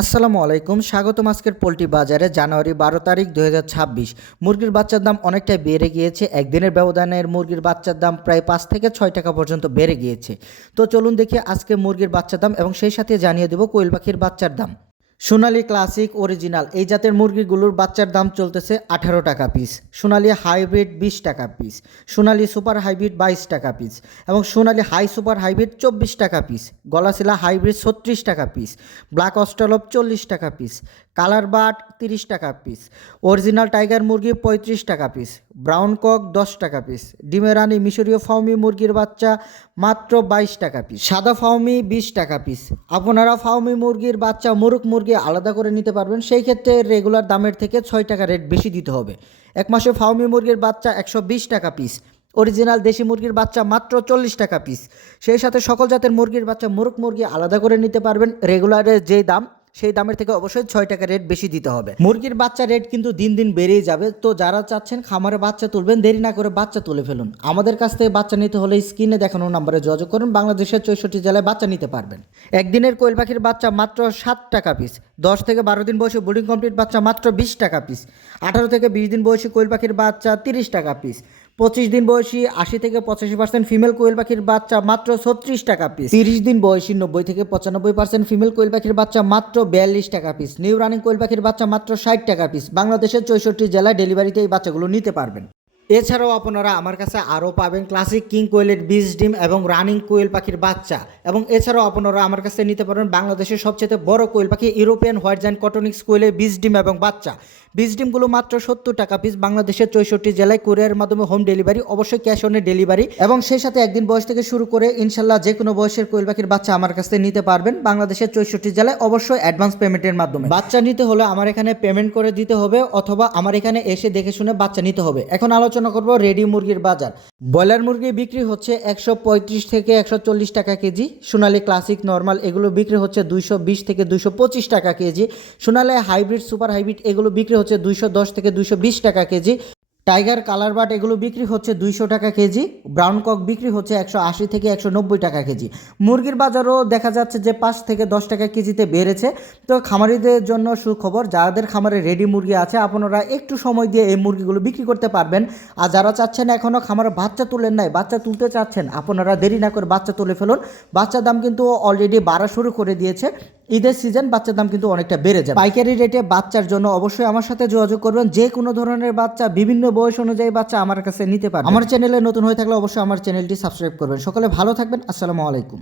আসসালামু আলাইকুম, স্বাগতম আজকের পোলট্রি বাজারে, জানুয়ারি বারো তারিখ দু হাজার ছাব্বিশ। মুরগির বাচ্চার দাম অনেকটাই বেড়ে গিয়েছে, একদিনের ব্যবধানের মুরগির বাচ্চার দাম প্রায় পাঁচ থেকে ছয় টাকা পর্যন্ত বেড়ে গিয়েছে। তো চলুন দেখি আজকে মুরগির বাচ্চার দাম এবং সেই সাথে জানিয়ে দেবো কোয়েল পাখির বাচ্চার দাম। Sonali classic original. এই জাতের মুরগিগুলোর বাচ্চার দাম চলতেছে আঠারো টাকা পিস সোনালি হাইব্রিড বিশ টাকা পিস সোনালি সুপার হাইব্রিড বাইশ টাকা পিস এবং সোনালি হাই সুপার হাইব্রিড চব্বিশ টাকা পিস গলাশিলা হাইব্রিড ছত্রিশ টাকা পিস ব্ল্যাক অস্ট্রালপ চল্লিশ টাকা পিস কালার বাট তিরিশ টাকা পিস। অরিজিনাল টাইগার মুরগি পঁয়ত্রিশ টাকা পিস। ব্রাউন কক দশ টাকা পিস। ডিমেরানি মিশরীয় ফাউমি মুরগির বাচ্চা মাত্র বাইশ টাকা পিস। সাদা ফাউমি বিশ টাকা পিস। আপনারা ফাউমি মুরগির বাচ্চা মুরুক মুরগি আলাদা করে নিতে পারবেন। সেই ক্ষেত্রে রেগুলার দামের থেকে ছয় টাকা রেট বেশি দিতে হবে। এক মাসে ফাউমি মুরগির বাচ্চা একশো বিশ টাকা পিস। অরিজিনাল দেশি মুরগির বাচ্চা মাত্র চল্লিশ টাকা পিস। সেই সাথে সকল জাতের মুরগির বাচ্চা মুরুক মুরগি আলাদা করে নিতে পারবেন। রেগুলারের যেই দাম সেই দামের থেকে অবশ্যই ছয় টাকা রেট বেশি দিতে হবে। মুরগির বাচ্চা রেট কিন্তু দিন দিন বেড়েই যাবে। তো যারা চাচ্ছেন খামারে বাচ্চা তুলবেন, দেরি না করে বাচ্চা তুলে ফেলুন। আমাদের কাছ থেকে বাচ্চা নিতে হলে স্ক্রিনে দেখানো নাম্বারে যোগাযোগ করুন। বাংলাদেশের চৌষট্টি জেলায় বাচ্চা নিতে পারবেন। একদিনের কোয়েল পাখির বাচ্চা মাত্র সাত টাকা পিস দশ থেকে বারো দিন বয়সী বোর্ডিং কমপ্লিট বাচ্চা মাত্র বিশ টাকা পিস আঠারো থেকে বিশ দিন বয়সী কোয়েল পাখির বাচ্চা তিরিশ টাকা পিস পঁচিশ দিন বয়সী আশি থেকে পঁচাশি পার্সেন্ট ফিমেল কোয়েল পাখির বাচ্চা মাত্র ছত্রিশ টাকা পিস তিরিশ দিন বয়সী নব্বই থেকে পঁচানব্বই পার্সেন্ট ফিমেল কোয়েল পাখির বাচ্চা মাত্র বিয়াল্লিশ টাকা পিস নিউ রানিং কোয়েল পাখির বাচ্চা মাত্র ষাট টাকা পিস বাংলাদেশের চৌষট্টি জেলায় ডেলিভারিতে এই বাচ্চাগুলো নিতে পারবেন। এছাড়াও আপনারা আমার কাছে আরও পাবেন ক্লাসিক কিং কোয়েলের বীজ ডিম এবং রানিং কোয়েল পাখির বাচ্চা। এবং এছাড়াও আপনারা আমার কাছে নিতে পারবেন বাংলাদেশের সবচেয়ে বড় কোয়েল পাখি ইউরোপিয়ান হোয়াইট জ্যান্ড কটনিক্স কোয়েলের বীজ ডিম এবং বাচ্চা। বীজ ডিমগুলো মাত্র সত্তর টাকা পিস বাংলাদেশের চৌষট্টি জেলায় কুরিয়ারের মাধ্যমে হোম ডেলিভারি অবশ্যই ক্যাশ অনে ডেলিভারি এবং সেই সাথে একদিন বয়স থেকে শুরু করে ইনশাল্লাহ যে কোনো বয়সের কোয়েল পাখির বাচ্চা আমার কাছ থেকে নিতে পারবেন বাংলাদেশের চৌষট্টি জেলায় অবশ্যই অ্যাডভান্স পেমেন্টের মাধ্যমে। বাচ্চা নিতে হলে আমার এখানে পেমেন্ট করে দিতে হবে অথবা আমার এখানে এসে দেখে শুনে বাচ্চা নিতে হবে। এখন আলোচনা করব রেডি মুরগির বাজার। ব্রয়লার মুরগি বিক্রি হচ্ছে একশো পঁয়ত্রিশ থেকে একশো চল্লিশ টাকা কেজি। সোনালী ক্লাসিক নর্মাল, এগুলো বিক্রি হচ্ছে দুইশো বিশ থেকে দুইশো পঁচিশ টাকা কেজি। সোনালী হাইব্রিড, সুপার হাইব্রিড, এগুলো বিক্রি হচ্ছে দুইশো দশ থেকে দুইশো বিশ টাকা কেজি। টাইগার কালার বাট এগুলো বিক্রি হচ্ছে দুইশো টাকা কেজি, ব্রাউন কক বিক্রি হচ্ছে একশো আশি থেকে একশো নব্বই টাকা কেজি। মুরগির বাজারও দেখা যাচ্ছে যে পাঁচ থেকে দশ টাকা কেজিতে বেড়েছে। তো খামারিদের জন্য সুখবর, যাদের খামারে রেডি মুরগি আছে, আপনারা একটু সময় দিয়ে এই মুরগিগুলো বিক্রি করতে পারবেন। আর যারা চাচ্ছেন এখনও খামারে বাচ্চা তুলেন নাই, বাচ্চা তুলতে চাচ্ছেন, আপনারা দেরি না করে বাচ্চা তুলে ফেলুন। বাচ্চার দাম কিন্তু অলরেডি বাড়া শুরু করে দিয়েছে। ঈদের সিজন বাচ্চার দাম কিন্তু অনেকটা বেড়ে যায় পাইকারি রেটে বাচ্চার জন্য অবশ্যই আমার সাথে যোগাযোগ করবেন। যে কোনো ধরনের বাচ্চা, বিভিন্ন বয়স অনুযায়ী বাচ্চা আমার কাছে নিতে পারে আমার চ্যানেলে নতুন হয়ে থাকলে অবশ্যই আমার চ্যানেলটি সাবস্ক্রাইব করবেন। সকলে ভালো থাকবেন। আসসালামু আলাইকুম।